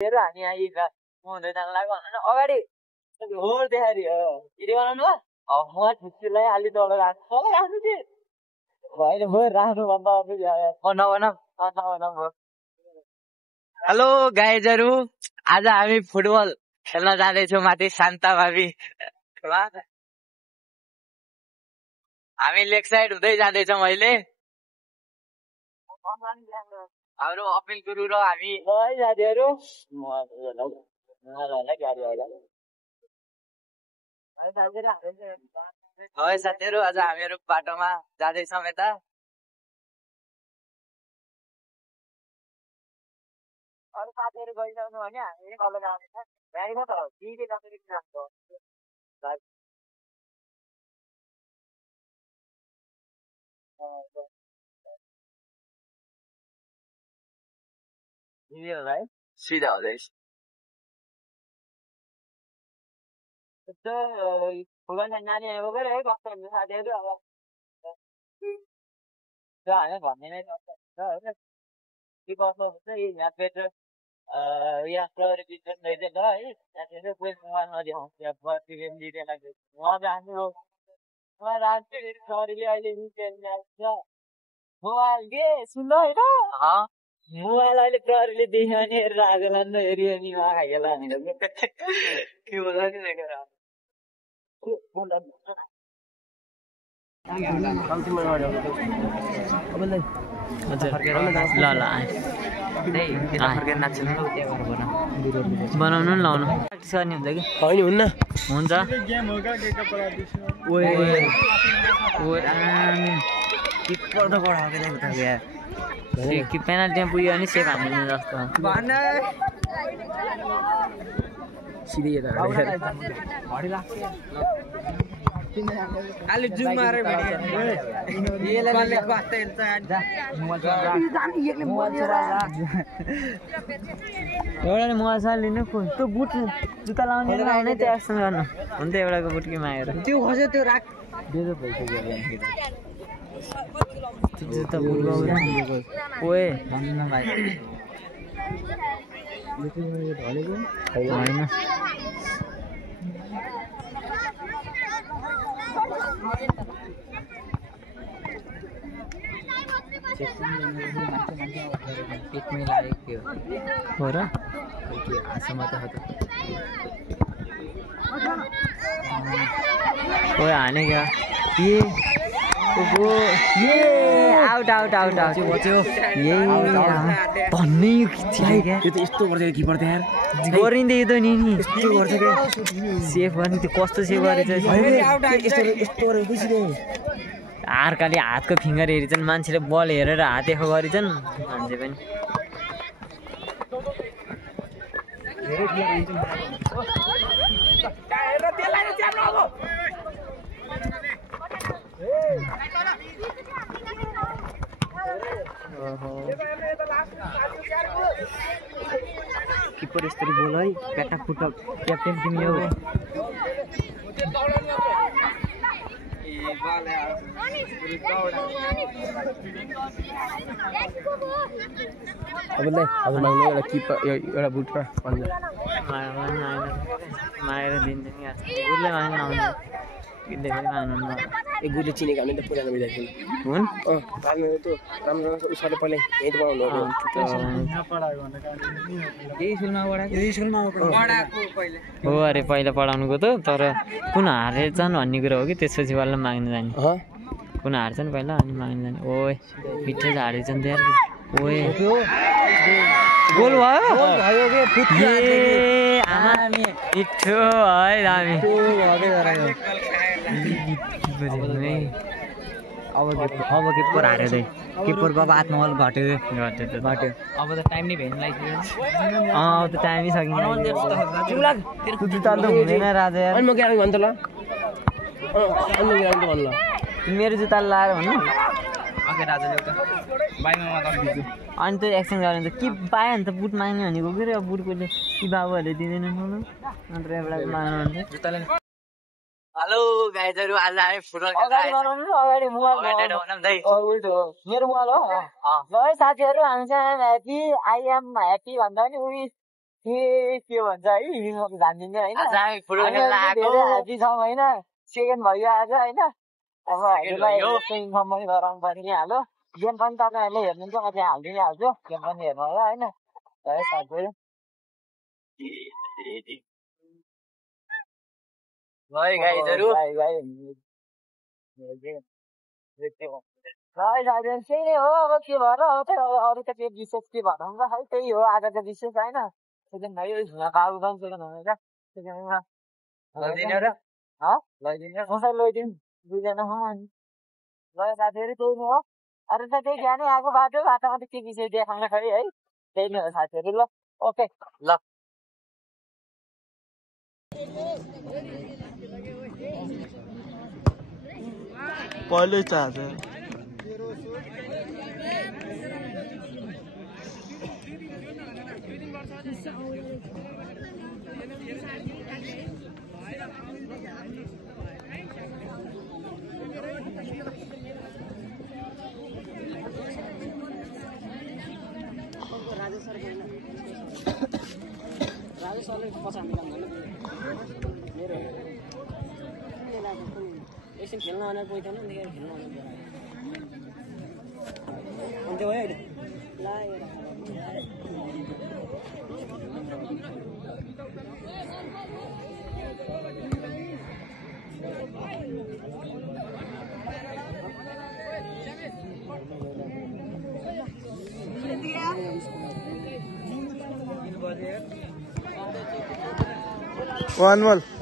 हामी आइक हुँदै जान लाग्यो अगाडि हो देखारी भिडियो बनाउनु म ठुच्चीलाई अलि तल राख्छु कि होइन म राख्नुभन्दा नभन हेलो गाइजहरू आज हामी फुटबल खेल्न जाँदैछौँ माथि शान्ता भावी हामी लेग साइड हुँदै जाँदैछौँ अहिले हाम्रो अपिल गुरु र हामी है साथीहरू है साथीहरू आज हामीहरू बाटोमा जाँदैछौँ यता अरू साथीहरू गइसक्नु भने हामी तल जाँदैछ गाडी छ त दिदी कसरी जान्छ भाइ सिधा हुँदैछ नानी बोकेर है कस्तो हुन्छ साथीहरू अब हामी भन्ने नै के कस्तो हुन्छ यहाँ पेट्रोल यहाँ प्रहरी वितरण रहेछ है साथीहरू कोही मोबाइल नदेखाउँछ म जान्छु प्रहरीले अहिले मोबाइल के सुन्नु होइन मोबाइल अहिले प्रहरीले देख्यो भने हेरेर आएको लानु हेऱ्यो नि खाइला के बोल्दा नि देखेर बनाउनु नि लाउनु प्र्याक्टिस गर्ने हुन्छ कि होइन हुन्न हुन्छ किपर त पढाएको पेनाल्टीमा पुग्यो भने सेफ हान्दिनु जस्तो सिधै अलि जुम मारे एउटाले मोबाइल साल लिनु त्यो बुट जुत्ता लाउने लाउने त्यो एक्सन गर्नु हुन्छ एउटाको बुट कि मागेर त्यो खस्यो त्यो राख जुत्ता बुट ओए भन्नु भाइ होइन पेटमै लागेको थियो हो र आसमा त ओए हाने क्या आउट आउट आउट आउट भन्ने यस्तो गर्छ किपर त यार गरिँदै त नि यस्तो गर्छ क्या सेफ गर्ने त्यो कस्तो सेफ गरेछ अर्काले हातको फिङ्गर हेरिछन् मान्छेले बल हेरेर हात देखो गरिछन् मान्छे पनि किपर यसरी बोल है पेटा फुट क्याप्टेन तिमी हो अब माग्नु एउटा किपर एउटा बुट र मागेर दिन्छ नि उसले माग्नु एक गुले चिनेको हामी त पुरानो विद्यार्थी हुन् राम्रो उसले पहिला यहीँ बनाउनु हो अरे पहिला पढाउनुको त तर कुन हारेछन् भन्ने कुरा हो कि त्यसपछि वाला माग्नु जाने कुन हार्छन् पहिला अनि माग्नु जाने ओए पिठै हारेछन् त्यहाँ ओए गोल भयो मिठो है दामी अब किपर हार्यो किपरको अब आत्मबल घट्यो अब त टाइम नै भेट्नु लाग्यो अब त टाइमै सकिन्छ जुत्ता त हुँदैन राजा यार म के भन्छ ल मेरो जुत्ता लाएर भन्नु अनि त्यो एक्सन गऱ्यो भने त के पायो भने त बुट माग्ने भनेको के रे बुटकोले कि बाबुहरूले दिँदैनन् मलाई अन्त एउटा माग्नु जुत्ताले हेलो गाइजहरू आज हामी फुटबल अगाडि मोबाइल मेरो मोबाइल हो ल है साथीहरू हामीसँग ह्याप्पी आई एम ह्याप्पी भन्दा पनि उही के भन्छ है जानिदिने होइन फुटबल खेल्न आएको ह्याप्पी छौँ होइन सेकेन्ड भयो आज होइन अब हामीलाई इन्फर्म पनि गराउनु पर्ने नि हालो गेम पनि तपाईँहरूले हेर्नुहुन्छ म त्यहाँ हालिदिनै हाल्छु गेम पनि हेर्नु होला होइन है साथीहरू गाइजहरू साथीहरू त्यही नै हो अब के भएर अरू त के विशेष के भनौँ र है त्यही हो आज त विशेष होइन सेकेन्ड भयो काबु पनि सेकेन्ड हुनेछ सेकेन्डमा लैदिने कसरी लैदिउँ दुईजना ल साथीहरू त्यही नै हो अरू त त्यही ज्ञानै आएको बाटोमा त के विषय देखाउन खै है त्यही नै हो साथीहरू ल ओके ल पहले चाहते हैं राजु सरले पछाडि एकछिन खेल्न आउने कोही थिएन नि खेल्न आउने अन्त भयो अहिले वन बॉल